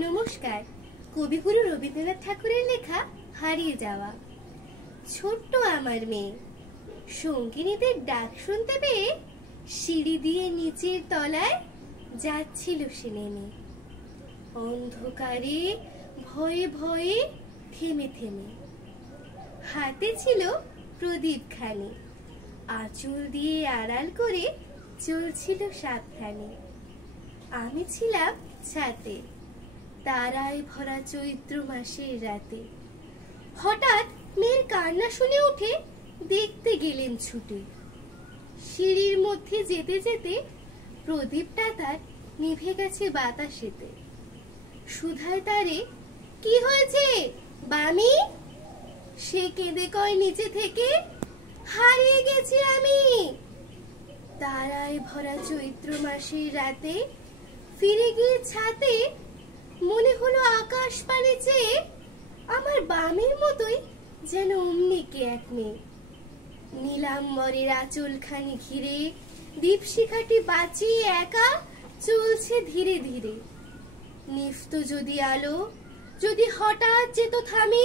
নমস্কার। কবিগুরু রবীন্দ্রনাথ ঠাকুরের লেখা হারিয়ে যাওয়া। ছোট্ট আমার মেয়ে সঙ্গিনীদের ডাক শুনতে পেয়ে সিঁড়ি দিয়ে নিচের তলায় যাচ্ছিল সে নেমে। অন্ধকারে ভয়ে ভয়ে থেমে থেমে হাতে ছিল প্রদীপ খানি, আঁচল দিয়ে আড়াল করে চলছিল সাবধানে। আমি ছিলাম ছাতে, তারায় ভরা চৈত্র মাসের রাতে। হঠাৎ মেয়ের কান্না শুনে উঠে দেখতে গেলেন ছুটে। সিঁড়ির মধ্যে যেতে যেতে প্রদীপটা তার নিভে গেছে বাতাসেতে। সুধায় তারে, কি হয়েছে বামি? সে কেঁদে কয় নিচে থেকে, হারিয়ে গেছি আমি। তারায় ভরা চৈত্র মাসের রাতে ফিরে গিয়ে ছাতে মনে হলো আকাশ পানে চেয়ে আমার বামের মতোই যেন অমনি কে এক মেয়ে। নীলাম্বরের আঁচলখানি ঘিরে দীপশিখাটি বাঁচিয়ে একা চলছে ধীরে ধীরে। নিভত যদি আলো, যদি হঠাৎ যেত থামে,